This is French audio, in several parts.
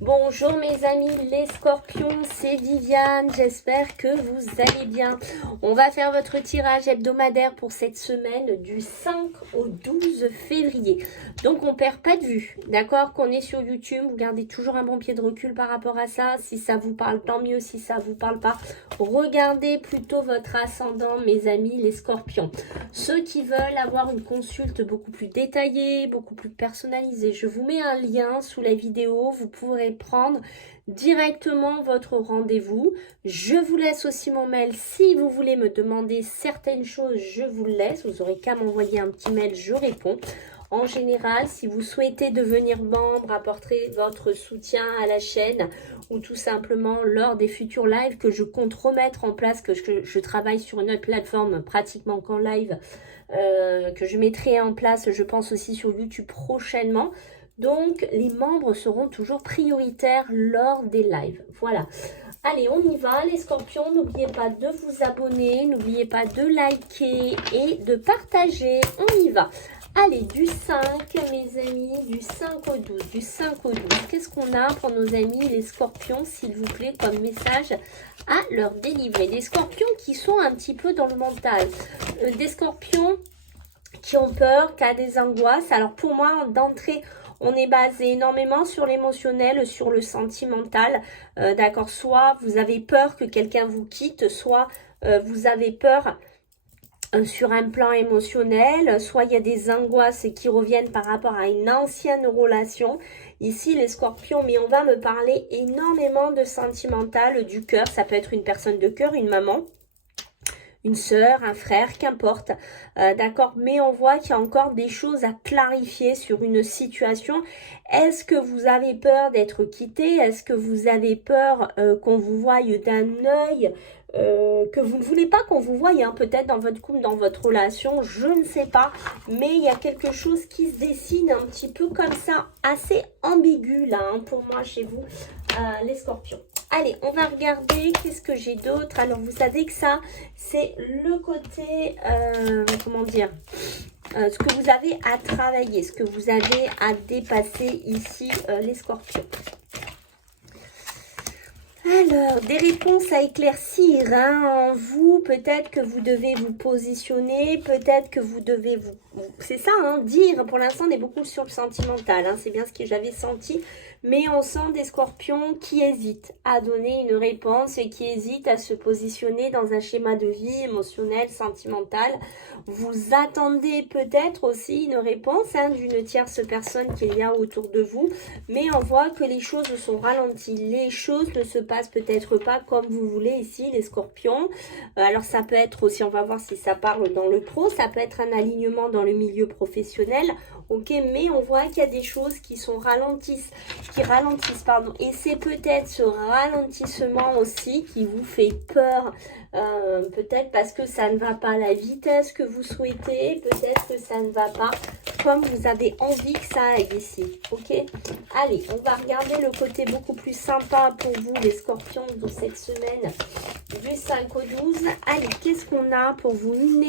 Bonjour mes amis les scorpions, c'est Viviane, j'espère que vous allez bien. On va faire votre tirage hebdomadaire pour cette semaine du 5 au 12 février. Donc on perd pas de vue, d'accord? Qu'on est sur YouTube, vous gardez toujours un bon pied de recul par rapport à ça. Si ça vous parle, tant mieux. Si ça vous parle pas, regardez plutôt votre ascendant mes amis les scorpions. Ceux qui veulent avoir une consulte beaucoup plus détaillée, beaucoup plus personnalisée, je vous mets un lien sous la vidéo, vous pourrez prendre directement votre rendez-vous. Je vous laisse aussi mon mail si vous voulez me demander certaines choses, je vous le laisse. Vous aurez qu'à m'envoyer un petit mail, je réponds. En général, si vous souhaitez devenir membre, apporter votre soutien à la chaîne ou tout simplement lors des futurs lives que je compte remettre en place, que je travaille sur une autre plateforme pratiquement qu'en live, que je mettrai en place, je pense aussi sur YouTube prochainement. Donc, les membres seront toujours prioritaires lors des lives. Voilà. Allez, on y va les scorpions. N'oubliez pas de vous abonner. N'oubliez pas de liker et de partager. On y va. Allez, du 5, mes amis, du 5 au 12. Du 5 au 12. Qu'est-ce qu'on a pour nos amis les scorpions, s'il vous plaît, comme message à leur délivrer? Des scorpions qui sont un petit peu dans le mental. Des scorpions qui ont peur, qui ont des angoisses. Alors, pour moi, d'entrée, on est basé énormément sur l'émotionnel, sur le sentimental, d'accord? Soit vous avez peur que quelqu'un vous quitte, soit vous avez peur sur un plan émotionnel, soit il y a des angoisses qui reviennent par rapport à une ancienne relation. Ici, les scorpions, mais on va me parler énormément de sentimental, du cœur. Ça peut être une personne de cœur, une maman, une sœur, un frère, qu'importe, d'accord, mais on voit qu'il y a encore des choses à clarifier sur une situation. Est-ce que vous avez peur d'être quitté? Est-ce que vous avez peur qu'on vous voie d'un œil que vous ne voulez pas qu'on vous voie, hein, peut-être dans votre couple, dans votre relation, je ne sais pas, mais il y a quelque chose qui se dessine un petit peu comme ça, assez ambigu là, hein, pour moi chez vous, les scorpions. Allez, on va regarder, qu'est-ce que j'ai d'autre? Alors, vous savez que ça, c'est le côté, comment dire, ce que vous avez à travailler, ce que vous avez à dépasser ici, les scorpions. Alors, des réponses à éclaircir hein, en vous. Peut-être que vous devez vous positionner, peut-être que vous devez vous... C'est ça, hein, dire. Pour l'instant, on est beaucoup sur le sentimental. Hein, c'est bien ce que j'avais senti. Mais on sent des scorpions qui hésitent à donner une réponse et qui hésitent à se positionner dans un schéma de vie émotionnel, sentimental. Vous attendez peut-être aussi une réponse hein, d'une tierce personne qu'il y a autour de vous. Mais on voit que les choses sont ralenties. Les choses ne se passent peut-être pas comme vous voulez ici, les scorpions. Alors ça peut être aussi, on va voir si ça parle dans le pro, ça peut être un alignement dans le milieu professionnel. Ok, mais on voit qu'il y a des choses qui ralentissent, pardon. Et c'est peut-être ce ralentissement aussi qui vous fait peur, peut-être parce que ça ne va pas à la vitesse que vous souhaitez, peut-être que ça ne va pas comme vous avez envie que ça aille ici. Ok, allez, on va regarder le côté beaucoup plus sympa pour vous, les scorpions, de cette semaine du 5 au 12. Allez, qu'est-ce qu'on a pour vous? Une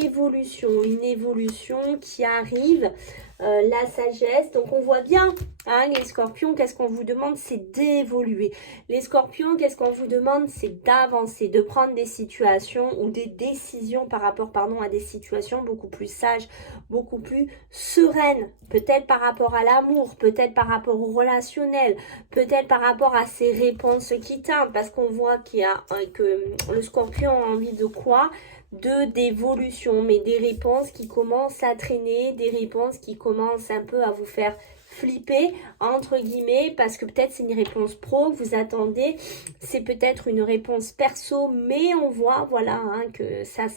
évolution qui arrive. La sagesse, donc on voit bien, hein, les scorpions, qu'est-ce qu'on vous demande? C'est d'évoluer. Les scorpions, qu'est-ce qu'on vous demande? C'est d'avancer, de prendre des situations ou des décisions par rapport, pardon, à des situations beaucoup plus sages, beaucoup plus sereines, peut-être par rapport à l'amour, peut-être par rapport au relationnel, peut-être par rapport à ces réponses qui tardent, parce qu'on voit qu'il y a, que le scorpion a envie de quoi? D'évolution, mais des réponses qui commencent à traîner, des réponses qui commencent un peu à vous faire flipper, entre guillemets, parce que peut-être c'est une réponse pro que vous attendez, c'est peut-être une réponse perso, mais on voit, voilà, hein, que ça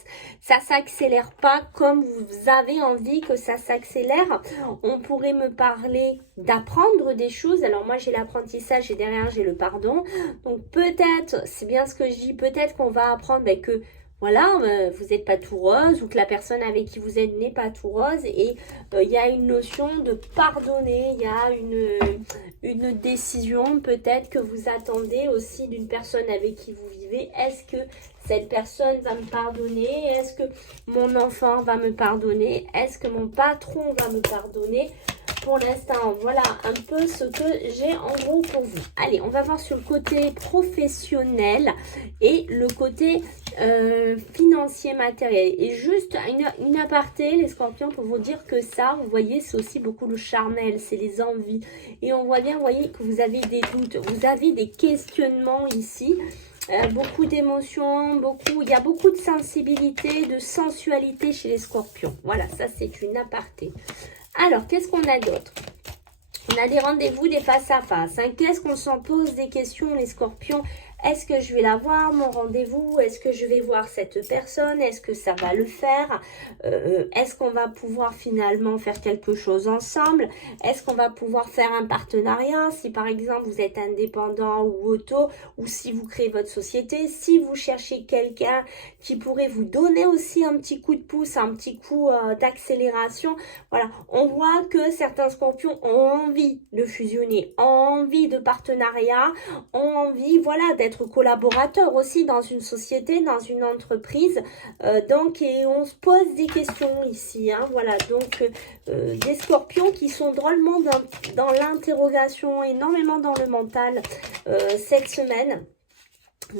s'accélère pas comme vous avez envie que ça s'accélère. On pourrait me parler d'apprendre des choses, alors moi j'ai l'apprentissage et derrière j'ai le pardon, donc peut-être, c'est bien ce que je dis, peut-être qu'on va apprendre que voilà, vous n'êtes pas tout rose ou que la personne avec qui vous êtes n'est pas tout rose et il y a une notion de pardonner, il y a une décision peut-être que vous attendez aussi d'une personne avec qui vous vivez. Est-ce que cette personne va me pardonner? Est-ce que mon enfant va me pardonner? Est-ce que mon patron va me pardonner? pour l'instant, voilà un peu ce que j'ai en gros pour vous. Allez, on va voir sur le côté professionnel et le côté financier matériel. Et juste une aparté, les scorpions, pour vous dire que ça, vous voyez, c'est aussi beaucoup le charnel, c'est les envies. Et on voit bien, vous voyez, que vous avez des doutes, vous avez des questionnements ici. Beaucoup d'émotions, il y a beaucoup de sensibilité, de sensualité chez les scorpions. Voilà, ça c'est une aparté. Alors, qu'est-ce qu'on a d'autre? On a des rendez-vous, des face-à-face. Hein. Qu'est-ce qu'on s'en pose des questions, les scorpions? Est-ce que je vais la voir, mon rendez-vous? Est-ce que je vais voir cette personne? Est-ce que ça va le faire? Est-ce qu'on va pouvoir finalement faire quelque chose ensemble? Est-ce qu'on va pouvoir faire un partenariat? Si par exemple vous êtes indépendant ou auto, ou si vous créez votre société, si vous cherchez quelqu'un qui pourrait vous donner aussi un petit coup de pouce, un petit coup d'accélération. Voilà, on voit que certains scorpions ont envie de fusionner, ont envie de partenariat, ont envie, voilà, d'être collaborateur aussi dans une société, dans une entreprise. Donc, et on se pose des questions ici. Hein, voilà, donc des scorpions qui sont drôlement dans l'interrogation, énormément dans le mental cette semaine.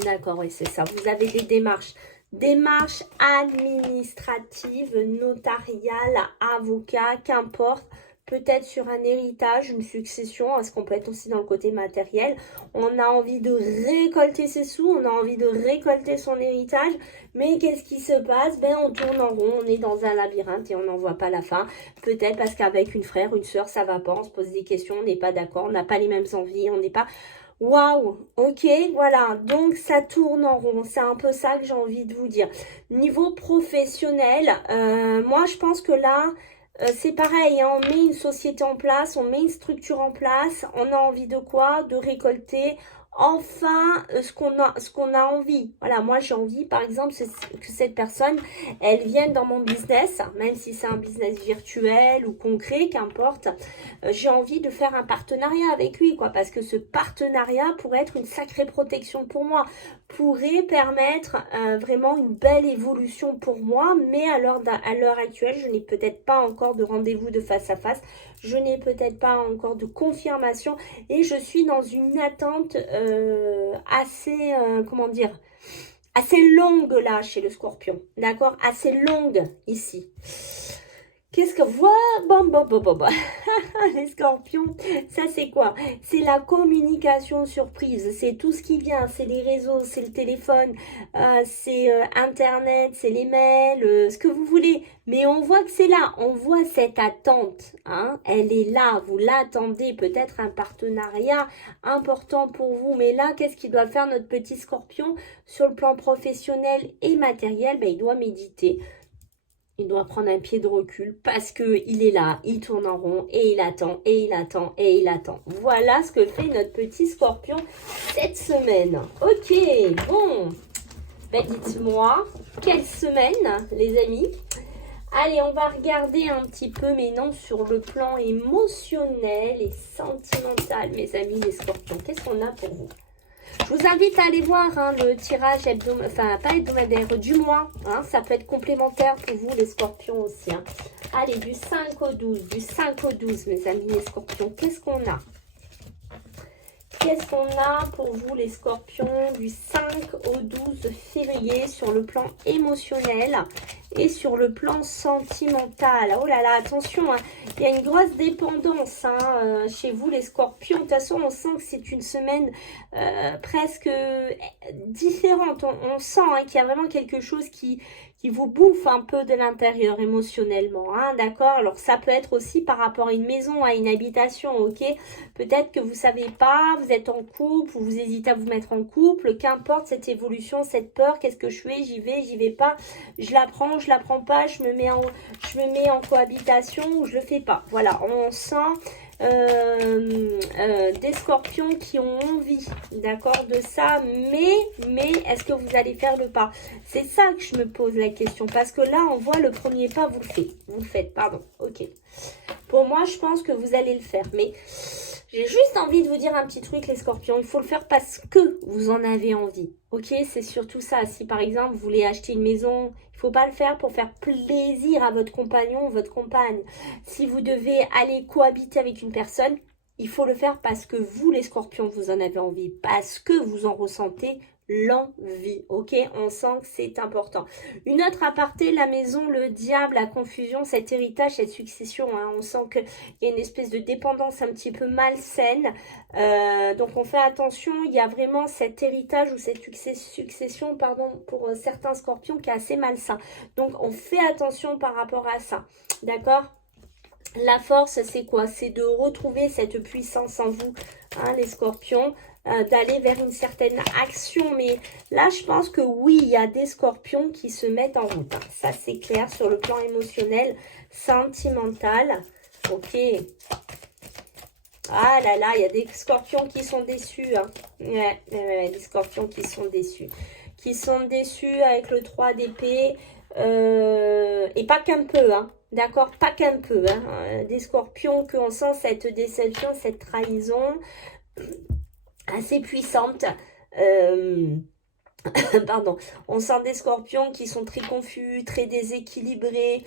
D'accord, oui, c'est ça. Vous avez des démarches. Démarches administratives, notariales, avocats, qu'importe. Peut-être sur un héritage, une succession, parce qu'on peut être aussi dans le côté matériel. On a envie de récolter ses sous, on a envie de récolter son héritage. Mais qu'est-ce qui se passe? Ben, on tourne en rond, on est dans un labyrinthe et on n'en voit pas la fin. Peut-être parce qu'avec une frère, une soeur, ça va pas, on se pose des questions, on n'est pas d'accord, on n'a pas les mêmes envies, on n'est pas... Waouh, ok, voilà, donc ça tourne en rond, c'est un peu ça que j'ai envie de vous dire. Niveau professionnel, moi je pense que là, c'est pareil, hein, on met une société en place, on met une structure en place, on a envie de quoi? De récolter enfin ce qu'on a envie. Voilà, moi j'ai envie par exemple que cette personne, elle vienne dans mon business, même si c'est un business virtuel ou concret, qu'importe. J'ai envie de faire un partenariat avec lui, quoi, parce que ce partenariat pourrait être une sacrée protection pour moi, pourrait permettre vraiment une belle évolution pour moi, mais à l'heure actuelle, je n'ai peut-être pas encore de rendez-vous de face à face, je n'ai peut-être pas encore de confirmation et je suis dans une attente assez, comment dire, assez longue là chez le scorpion, d'accord? Assez longue ici. Qu'est-ce que... Bon. Les scorpions, ça c'est quoi? C'est la communication surprise, c'est tout ce qui vient, c'est les réseaux, c'est le téléphone, c'est Internet, c'est les mails, ce que vous voulez. Mais on voit que c'est là, on voit cette attente, hein? Elle est là, vous l'attendez, peut-être un partenariat important pour vous. Mais là, qu'est-ce qu'il doit faire notre petit scorpion sur le plan professionnel et matériel? Ben, il doit méditer. Il doit prendre un pied de recul parce qu'il est là, il tourne en rond et il attend, et il attend, et il attend. Voilà ce que fait notre petit scorpion cette semaine. Ok, bon, ben dites-moi, quelle semaine les amis? Allez, on va regarder un petit peu, mais non, sur le plan émotionnel et sentimental, mes amis les scorpions. Qu'est-ce qu'on a pour vous? Je vous invite à aller voir hein, le tirage hebdomadaire, enfin pas hebdomadaire, du mois. Hein, ça peut être complémentaire pour vous les scorpions aussi. Hein. Allez, du 5 au 12, du 5 au 12 mes amis les scorpions. Qu'est-ce qu'on a? Qu'est-ce qu'on a pour vous les scorpions du 5 au 12 février sur le plan émotionnel et sur le plan sentimental? Oh là là, attention, hein, il y a une grosse dépendance hein, chez vous les scorpions. De toute façon, on sent que c'est une semaine presque différente. On sent hein, qu'il y a vraiment quelque chose qui vous bouffe un peu de l'intérieur émotionnellement, hein, d'accord? Alors, ça peut être aussi par rapport à une maison, à une habitation, ok? Peut-être que vous savez pas, vous êtes en couple, ou vous hésitez à vous mettre en couple, qu'importe cette évolution, cette peur, qu'est-ce que je fais? J'y vais pas, je la prends, je la prends pas, je me mets en cohabitation ou je le fais pas. Voilà, on sent... des scorpions qui ont envie, d'accord, de ça, mais est-ce que vous allez faire le pas? C'est ça que je me pose la question, parce que là, on voit le premier pas, vous le faites, pardon, ok. Pour moi, je pense que vous allez le faire, mais J'ai juste envie de vous dire un petit truc, les scorpions. Il faut le faire parce que vous en avez envie. Ok, c'est surtout ça. Si par exemple, vous voulez acheter une maison, il ne faut pas le faire pour faire plaisir à votre compagnon ou votre compagne. Si vous devez aller cohabiter avec une personne, il faut le faire parce que vous, les scorpions, vous en avez envie. Parce que vous en ressentez l'envie. Ok, on sent que c'est important. Une autre aparté, la maison, le diable, la confusion, cet héritage, cette succession. Hein, on sent qu'il y a une espèce de dépendance un petit peu malsaine. Donc on fait attention, il y a vraiment cet héritage ou cette succession, pardon, pour certains scorpions qui est assez malsain. Donc on fait attention par rapport à ça. D'accord ? La force, c'est quoi? C'est de retrouver cette puissance en vous, hein, les scorpions, d'aller vers une certaine action. Mais là, je pense que oui, il y a des scorpions qui se mettent en route. Hein. Ça, c'est clair sur le plan émotionnel, sentimental. Ok. Ah là là, il y a des scorpions qui sont déçus. Hein. Ouais, des scorpions qui sont déçus. Qui sont déçus avec le 3 d'épée. Et pas qu'un peu, hein. D'accord, pas qu'un peu. Hein. Des scorpions qu'on sent cette déception, cette trahison assez puissante. Pardon. On sent des scorpions qui sont très confus, très déséquilibrés.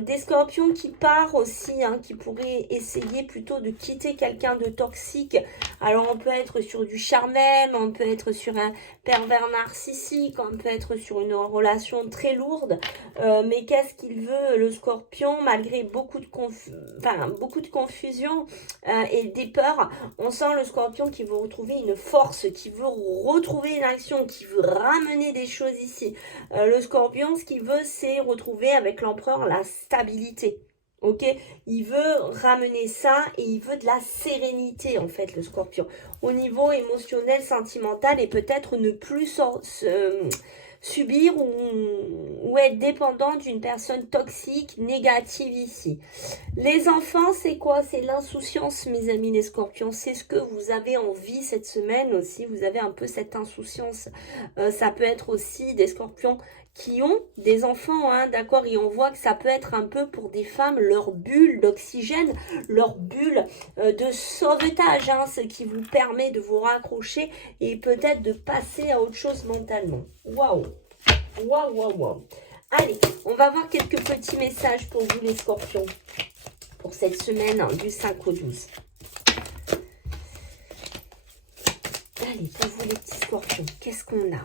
Des scorpions qui partent aussi, hein, qui pourraient essayer plutôt de quitter quelqu'un de toxique. Alors on peut être sur du charnel, on peut être sur un pervers narcissique, on peut être sur une relation très lourde. Mais qu'est-ce qu'il veut, le scorpion, malgré beaucoup de confusion et des peurs? On sent le scorpion qui veut retrouver une force, qui veut retrouver une action, qui veut ramener des choses ici. Le scorpion, ce qu'il veut, c'est retrouver avec l'empereur la stabilité. Ok, il veut ramener ça et il veut de la sérénité en fait, le scorpion. Au niveau émotionnel, sentimental et peut-être ne plus subir ou être dépendant d'une personne toxique, négative ici. Les enfants, c'est quoi? C'est l'insouciance, mes amis les scorpions. C'est ce que vous avez envie cette semaine aussi. Vous avez un peu cette insouciance. Ça peut être aussi des scorpions qui ont des enfants, hein, d'accord, et on voit que ça peut être un peu pour des femmes leur bulle d'oxygène, leur bulle de sauvetage, hein, ce qui vous permet de vous raccrocher et peut-être de passer à autre chose mentalement. Waouh, waouh, waouh, waouh. Allez, on va voir quelques petits messages pour vous les scorpions, pour cette semaine hein, du 5 au 12. Allez, pour vous les petits scorpions, qu'est-ce qu'on a?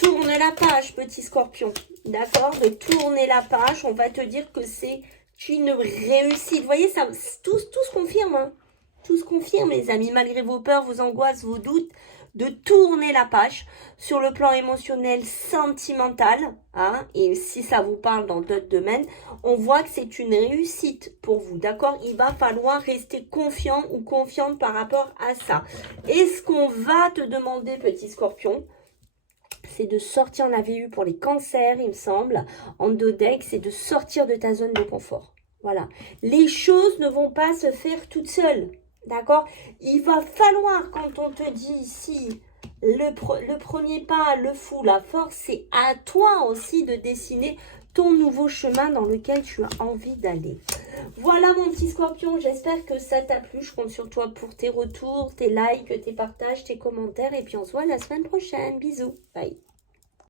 Tourne la page, petit scorpion. D'accord? De tourner la page, on va te dire que c'est une réussite. Vous voyez, ça, tout se confirme. Hein? Tout se confirme, les amis. Malgré vos peurs, vos angoisses, vos doutes, de tourner la page sur le plan émotionnel, sentimental. Hein? Et si ça vous parle dans d'autres domaines, on voit que c'est une réussite pour vous. D'accord? Il va falloir rester confiant ou confiante par rapport à ça. Et ce qu'on va te demander, petit scorpion, c'est de sortir, on avait eu pour les cancers, il me semble, en dodex, c'est de sortir de ta zone de confort. Voilà. Les choses ne vont pas se faire toutes seules. D'accord? Il va falloir, quand on te dit ici, le premier pas, le fou, la force, c'est à toi aussi de dessiner ton nouveau chemin dans lequel tu as envie d'aller. Voilà mon petit scorpion, j'espère que ça t'a plu. Je compte sur toi pour tes retours, tes likes, tes partages, tes commentaires. Et puis on se voit la semaine prochaine. Bisous. Bye.